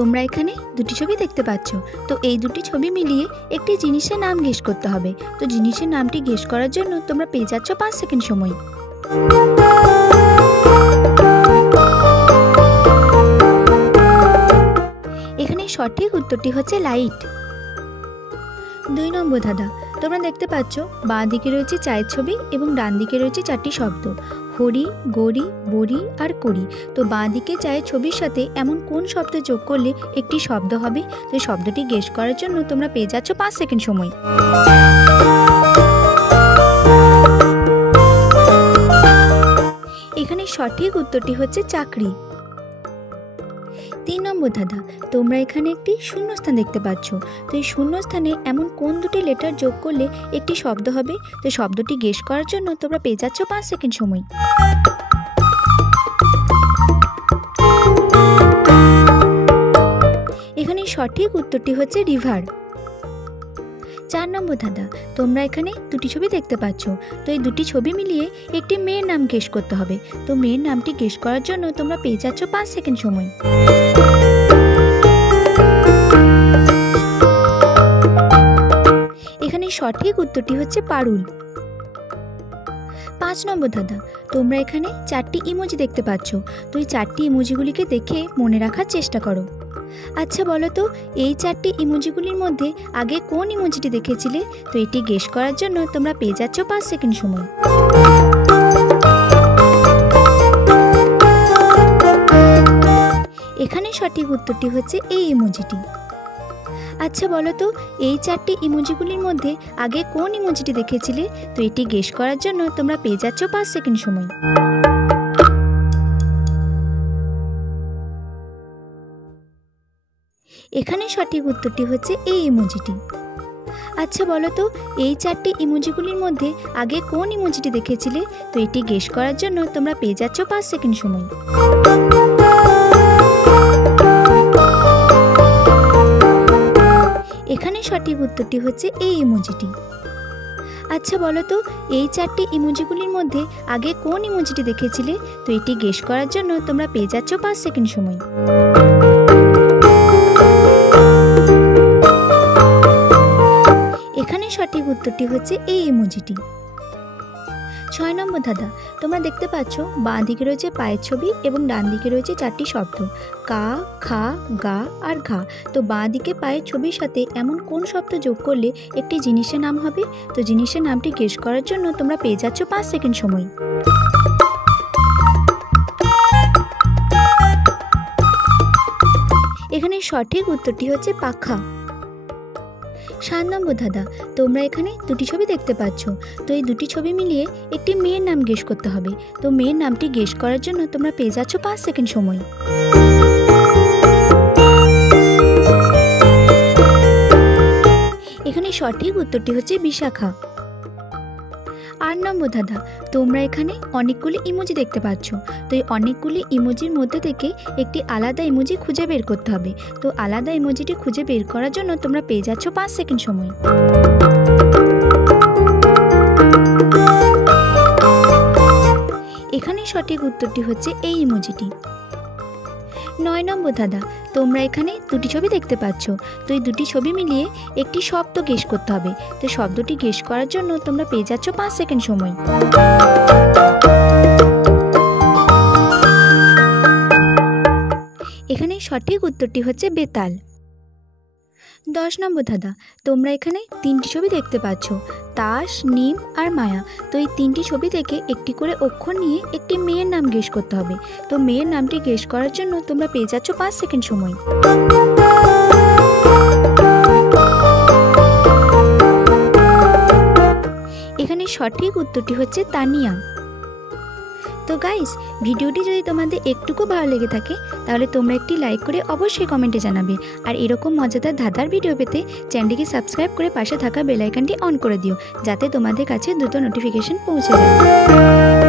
তোমরা এখানে দুটি ছবি দেখতে পাচ্ছ। তো এই দুটি ছবি মিলিয়ে একটি জিনিসের নাম গেস করতে হবে। তো জিনিসের নামটি গেস করার জন্য তোমরা পেয়ে যাচ্ছ 5 সেকেন্ড সময়। এখানে সঠিক উত্তরটি হচ্ছে লাইট। 2 নম্বর ধাঁধা, তোমরা দেখতে পাচ্ছ বাঁ দিকে রয়েছে চায়ের ছবি এবং ডান দিকে রয়েছে 4টি শব্দ, হরি, গড়ি, বড়ি আর করি। তো বাঁ দিকে চায়ের ছবির সাথে এমন কোন শব্দ যোগ করলে একটি শব্দ হবে? তো এই শব্দটি গেস করার জন্য তোমরা পেয়ে যাচ্ছ 5 সেকেন্ড সময়। এখানে সঠিক উত্তরটি হচ্ছে চাকরি। 3 নম্বর ধাঁধা, তোমরা এখানে একটি শূন্যস্থান দেখতে পাচ্ছ। তো এই শূন্যস্থানে এমন কোন দুটি লেটার যোগ করলে একটি শব্দ হবে? তো শব্দটি গেস করার জন্য তোমরা পেয়ে যাচ্ছ 5 সেকেন্ড সময়। এখানে সঠিক উত্তরটি হচ্ছে রিভার। 4 নম্বর ধাঁধা, তোমরা এখানে দুটি ছবি দেখতে পাচ্ছ। তো এই দুটি ছবি মিলিয়ে একটি মেয়ের নাম গেস করতে হবে। তো মেয়ের নামটি গেস করার জন্য তোমরা পেয়ে যাচ্ছ 5 সেকেন্ড সময়। এখানে সঠিক উত্তরটি হচ্ছে পারুল। 5 নম্বর ধাঁধা, তোমরা এখানে 4টি ইমোজি দেখতে পাচ্ছ। তো এই 4টি ইমোজিগুলিকে দেখে মনে রাখার চেষ্টা করো। আচ্ছা বলো তো, এই 4টি ইমোজিগুলির মধ্যে আগে কোন ইমোজিটি দেখেছিলে? তো এটি গেস করার জন্য তোমরা পেয়ে যাচ্ছ 5 সেকেন্ড সময়। এখানে সঠিক উত্তরটি হচ্ছে এই ইমোজিটি। আচ্ছা বলো তো, এই 4টি ইমোজিগুলির মধ্যে আগে কোন ইমোজিটি দেখেছিলে? তো এটি গেস করার জন্য তোমরা পেয়ে যাচ্ছ 5 সেকেন্ড সময়। এখানে সঠিক উত্তরটি হচ্ছে এই ইমোজিটি। আচ্ছা বলো তো, এই 4টি ইমোজিগুলির মধ্যে আগে কোন ইমোজিটি দেখেছিলে? তো এটি গেস করার জন্য তোমরা পেয়ে যাচ্ছ 5 সেকেন্ড সময়। এখানে সঠিক উত্তরটি হচ্ছে এই ইমোজিটি। আচ্ছা বলো তো, এই 4টি ইমোজিগুলির মধ্যে আগে কোন ইমোজিটি দেখেছিলে? তো এটি গেস করার জন্য তোমরা পেয়ে যাচ্ছ 5 সেকেন্ড সময়। এখানে সঠিক উত্তরটি হচ্ছে এই ইমোজিটি। 6 নম্বর ধাঁধা, তোমরা দেখতে পাচ্ছ বাঁ দিকে রয়েছে পায়ের ছবি এবং ডান দিকে রয়েছে 4টি শব্দ, কা, খা, গা আর ঘা। তো বাঁ দিকে পায়ের ছবির সাথে এমন কোন শব্দ যোগ করলে একটি জিনিসের নাম হবে? তো জিনিসের নামটি গেস করার জন্য তোমরা পেয়ে যাচ্ছ 5 সেকেন্ড সময়। এখানে সঠিক উত্তরটি হচ্ছে পাখা। 7 নম্বর ধাঁধা, তোমরা এখানে দুটি ছবি দেখতে পাচ্ছ। তো এই দুটি ছবি মিলিয়ে একটি মেয়ের নাম গেস করতে হবে। তো মেয়ের নামটি গেস করার জন্য তোমরা পেয়ে যাচ্ছ 5 সেকেন্ড সময়। এখানে সঠিক উত্তরটি হচ্ছে বিশাখা। 8 নম্বর ধাঁধা, তোমরা এখানে অনেকগুলি ইমোজি দেখতে পাচ্ছ। তো এই অনেকগুলি ইমোজির মধ্যে থেকে একটি আলাদা ইমোজি খুঁজে বের করতে হবে। তো আলাদা ইমোজিটি খুঁজে বের করার জন্য তোমরা পেয়ে যাচ্ছ 5 সেকেন্ড সময়। এখানে সঠিক উত্তরটি হচ্ছে এই ইমোজিটি। 9 নম্বর ধাঁধা, তোমরা এখানে দুটি ছবি দেখতে পাচ্ছ। তো এই দুটি ছবি মিলিয়ে একটি শব্দ গেস করতে হবে। তো শব্দটি গেস করার জন্য তোমরা পেয়ে যাচ্ছ 5 সেকেন্ড সময়। এখানে সঠিক উত্তরটি হচ্ছে বেতাল। 10 নম্বর ধাঁধা, তোমরা এখানে 3টি ছবি দেখতে পাচ্ছ, তাস, নিম আর মায়া। তো এই 3টি ছবি থেকে একটি করে অক্ষর নিয়ে একটি মেয়ের নাম গেস করতে হবে। তো মেয়ের নামটি গেস করার জন্য তোমরা পেয়ে যাচ্ছ 5 সেকেন্ড সময়। এখানে সঠিক উত্তরটি হচ্ছে তানিয়া। তো গাইস, ভিডিওটি যদি তোমাদের একটুকু ভালো লেগে থাকে তাহলে তোমরা একটি লাইক করে অবশ্যই কমেন্টে জানাবে। আর এরকম মজাদার ধাঁধার ভিডিও পেতে চ্যানেলটিকে সাবস্ক্রাইব করে পাশে থাকা বেল আইকনটি অন করে দিও, যাতে তোমাদের কাছে দ্রুত নোটিফিকেশন পৌঁছে যায়।